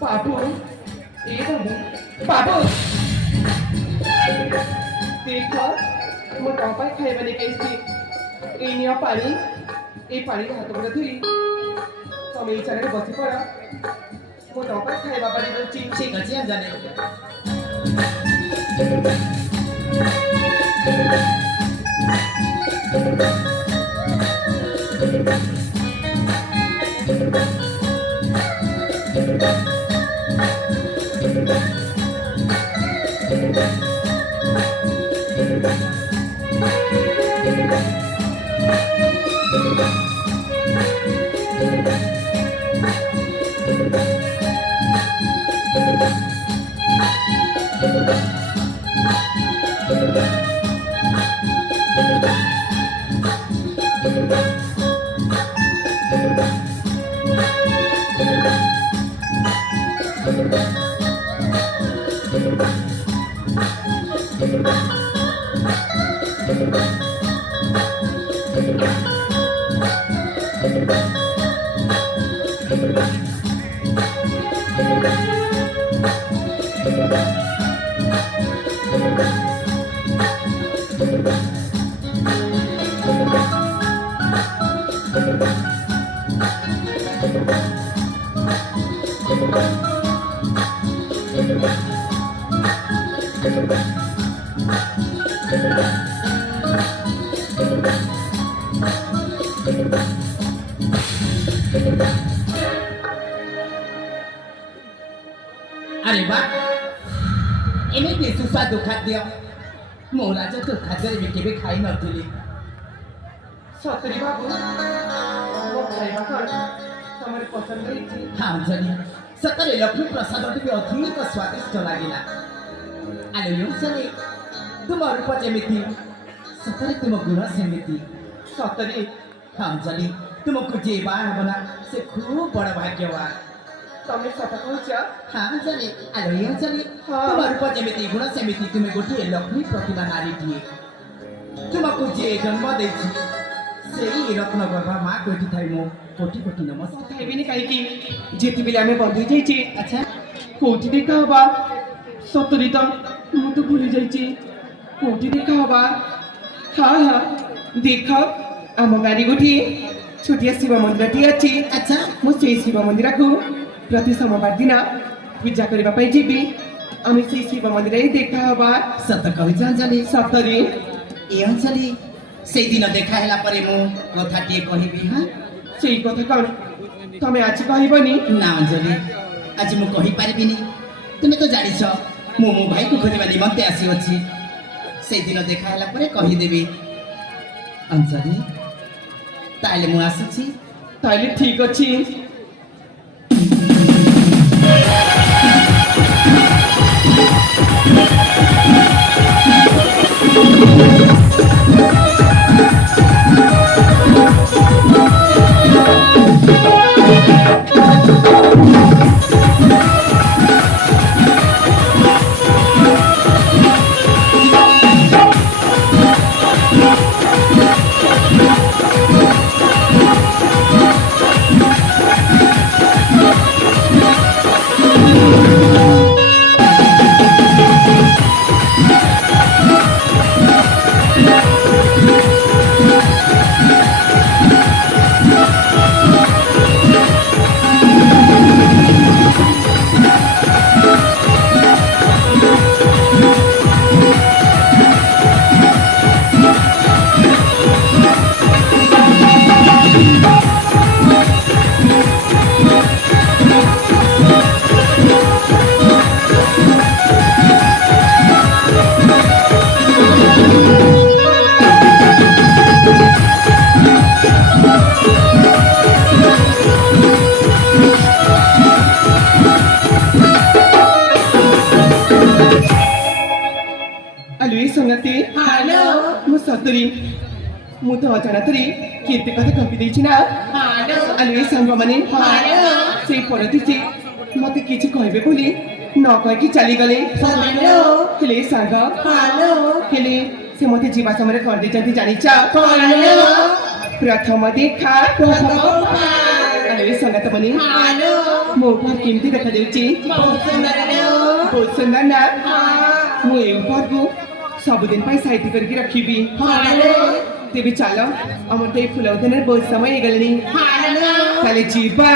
बाबू ए बाबू बाबू देख मो टॉपाई खाइबा ने केसी ए निया पानी ए पानी हाथ में धरी तमे ई चारे बसी पड़ा मो टॉपाई खाइबा पानी दोची ठीक अछि आ जाने अरे वाह एମିତି ସୁସ୍ୱାଦୁ ଖାଦ୍ୟ ମୋ ରାଜା ତ ଖାଦ୍ୟରେ ବି କେବେ ଖାଇ ନଥିଲି। सतरी बाबू वो खाइबा कर तमरे पसंद होईची हाँ अंजलि सତରେ ଲକ୍ଷ୍ମୀ ପ୍ରସାଦଟି ବି ଅଧିକ ସ୍ୱାଦିଷ୍ଟ ଲାଗିଲା। ଆରେ अंजलि ତୁମ ରୂପ ଯେମିତି ସତରେ ତୁମ ଗୁଣ ସେମିତି। सतरी हाँ अंजलि तुमको जे बार बना से खूब बड़ा भाग्यवान। तमे सत कहछ हाँ अंजलि अरे अंजलि तुम रूप जेमिति गुण सेमिति तुम्हें गोटे लक्ष्मी प्रतिभा नारीटिए तुमको जे जन्म देछि सेही रत्न गर्भा माँ कोठी थाई मो कोटि कोटि नमस्कार। खाइबिनी काई की जेति बेले हमें बंधु जाईची अच्छा कोठी देखा हबा सतरी तो मु तो भूली जाईची कोठी देखा हबा हाँ हाँ देख आम गाड़ी गोटी छोटिया शिव मंदिर अच्छी अच्छा मुझे शिव मंदिर को प्रति सोमवार दिन पूजा करबा पई जीबी आमी से शिव मंदिर ही देखा हबा सत कहिछ अंजलि सतरी ए अंजलि से दिन देखा हैला परे मो कथा टिए कहिबी। हाँ सेई कथा कौन तमे आज कहबनी ना अंजलि आज मु कहि पारिबिनी तुमे तो जानिछ मो मो भाई को खोजिबा निमंते आसी अछि से दिन देखा हैला परे कहि देबी। अंजलि ताले मु आसी ताइले ठीक अछि संगति हेलो मु सतरी मु तो अचानकरी कीर्ति कथा कंपी देछि ना हेलो अलवे संग माने हेलो से परति से मते किछि कहबे बोली न कह कि चली गले हेलो हेले संग हेलो हेले से मते जीवा समरे कर दे जंती जानि चा हेलो प्रथम देखा प्रथम अलवे ଆରେ ସଙ୍ଗାତ ବନି ମୋ ଉପହାର କେମିତି ଦେଖାଯାଉଛି? ବହୁତ ସୁନ୍ଦର ନା? ମୁଁ ଏ ଉପହାରକୁ ସବୁଦିନ ପାଇଁ ସାଇତି କରିକି ରଖିବି। ତେବେ ଚାଲ, ଆମର ତ ଏଇ ଫୁଲ ଉଦ୍ୟାନରେ ବହୁତ ସମୟ ହେଇଗଲାଣି, ତାହେଲେ ଯିବା।